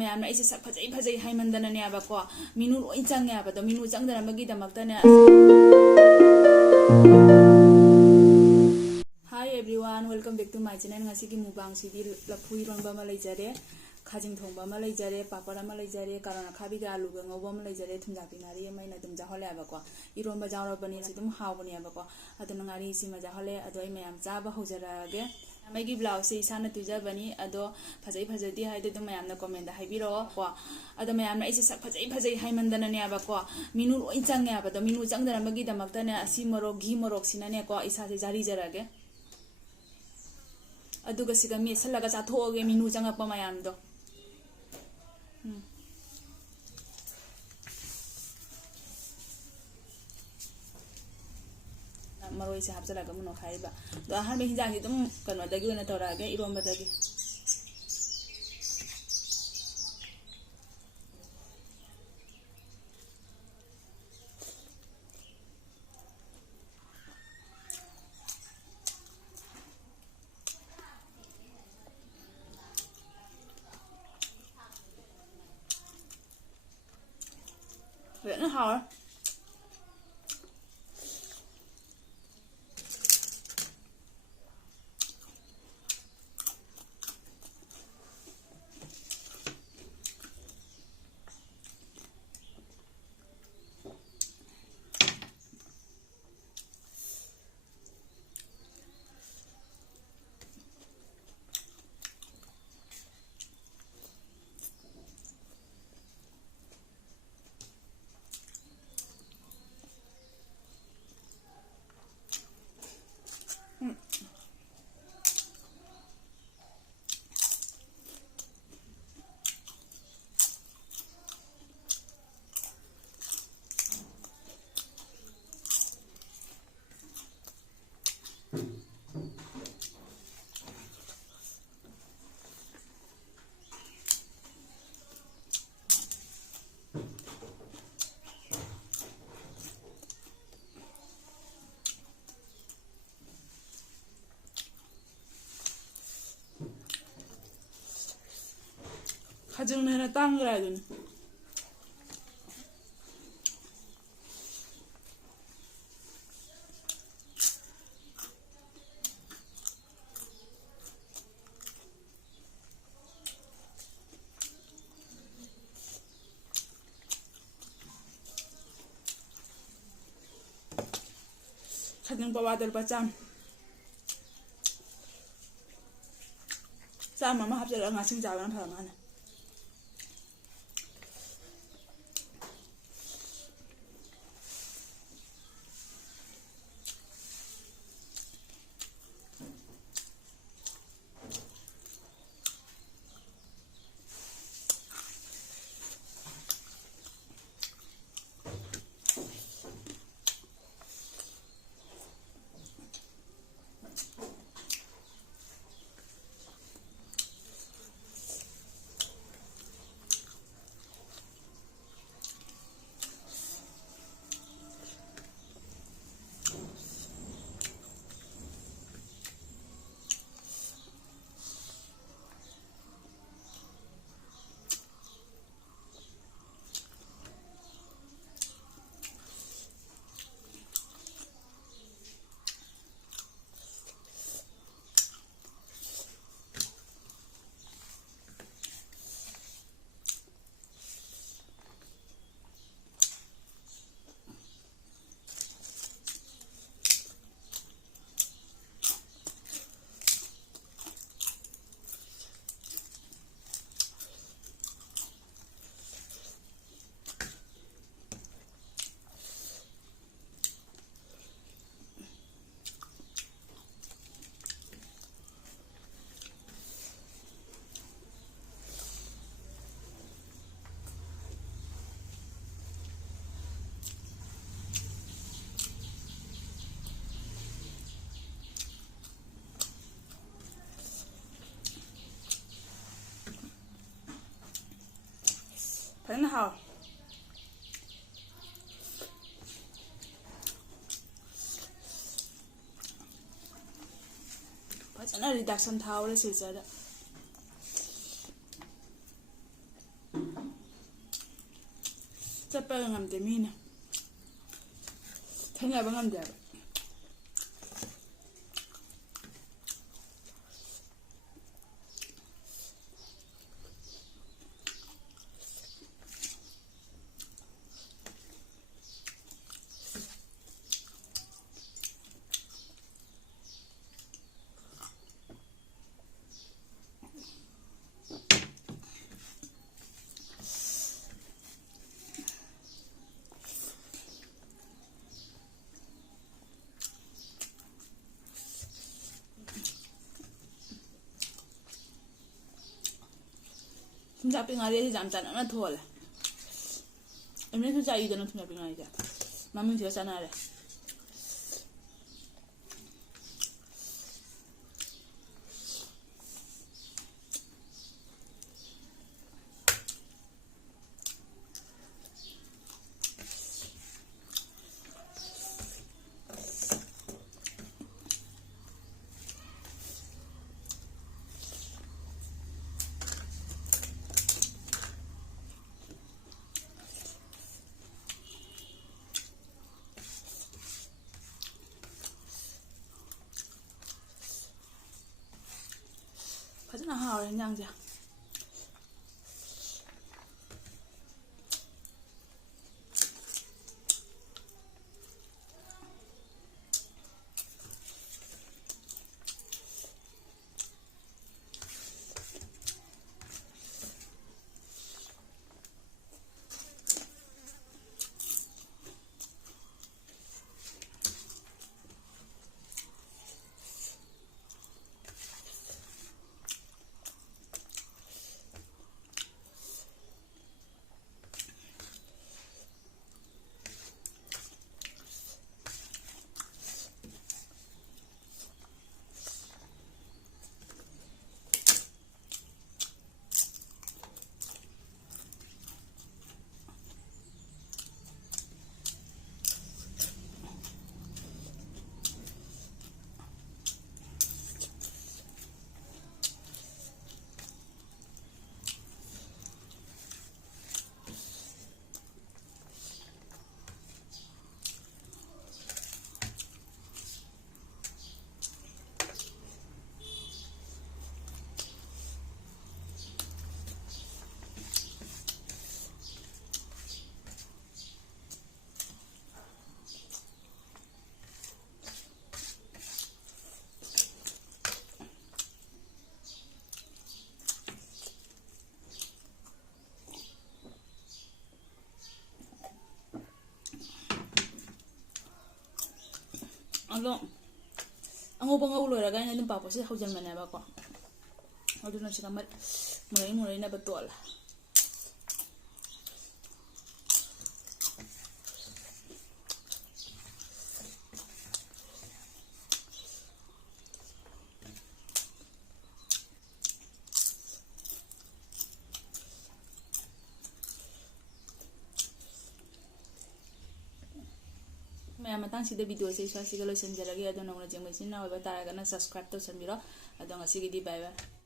Ma'am ऐसे सक फजै फजै हाइमंदननेबको मिनु लोइ चंगेबदो मिनु चंगदनबगीदमक्तने hi everyone welcome back to my channel ngasi gi mubang sidi लफु इरोनबा मा लेजरे खाजिं थोंबा मा लेजरे पापड़ मा लेजरे कारण खाबी गा आलू गा ngobा मा लेजरे थुमजा पिनारी मैना दुम जाहले आबको इरोनबा जावरबनी से दुम हावबनी आबको अदन ngari si ma जाहले अदोय मैम जाबा होजरागे मैगी ब्लाउज से इसाना तुजबनी अदो फजै फजदी हाइदे दुम मैम ना कमेंट दा हाइबिरो को अदो मैम ऐसे सक फजै फजै हाइमंदनने आबको मिनु लोइ चंगे आबदो मिनु चंगदनबगीदमक्तने असि मरोक घी मरोक सिनाने को इसा से जारी जरागे अदुगा सिगा मेसलगा चाथोगे मिनु चंगप मयामदो मरोई से हापचलागा मुनो खाइबा दो अहान हिंजांगी दुम कनोदगी ओना तोरागे इरोमबदगी rất hào đấy. खाजोंनो हेना तांग्रा दुन खाजों बावादर बचाम चाम मा हाबजला ngasing जागोन थामाने很好。我真的 reduction 套了，谁知道？ ꯆꯠꯄꯒ ꯉꯝꯗꯦ ꯃꯤꯅ ꯊꯦꯡꯅꯕ ꯉꯝꯗꯦꯕ ꯊꯨꯝꯖꯥꯛ ꯄꯤꯉꯥꯔꯤꯁꯦ ꯌꯥꯝ ꯆꯥꯟꯅꯅ ꯊꯣꯜꯂꯦ ꯑꯦꯝꯅꯁꯨ ꯆꯥꯏꯗꯅ ꯊꯨꯝꯖꯥꯛ ꯄꯤꯉꯥꯔꯤꯁꯦ ꯃꯃꯤꯡꯁꯤꯒ ꯆꯥꯟꯅꯔꯦ ꯐꯖꯅ ꯍꯥꯎꯔꯦ ꯏꯟꯖꯥꯡꯁꯦ ꯑꯗꯣ ꯑꯉꯧꯕ ꯉꯧ ꯂꯣꯏꯔꯒ ꯑꯩꯅ ꯑꯗꯨꯝ ꯄꯥꯄꯣꯔꯁꯦ ꯍꯧꯖꯤꯟꯕꯅꯦꯕꯀꯣ ꯑꯗꯨꯅ ꯁꯤꯗ ꯃꯨꯔꯩꯅꯕ ꯇꯣꯠꯂꯦ ꯃꯌꯥꯝ ꯃꯇꯥꯡꯁꯤꯗ ꯚꯤꯗꯤꯑꯣꯁꯦ ꯁ꯭ꯋꯥꯏꯁꯤꯒ ꯂꯣꯏꯁꯤꯟꯖꯔꯒꯦ ꯑꯗꯣ ꯅꯧꯅ ꯌꯦꯡꯕ ꯏꯆꯤꯟ ꯏꯅꯥꯎ ꯑꯣꯏꯕ ꯇꯥꯔꯒꯅ ꯁꯕꯁꯀ꯭ꯔꯥꯏꯕ ꯇꯧꯁꯟꯕꯤꯔꯣ ꯑꯗꯣ ꯉꯁꯤꯒꯤꯗꯤ ꯕꯥꯏ ꯕꯥꯏ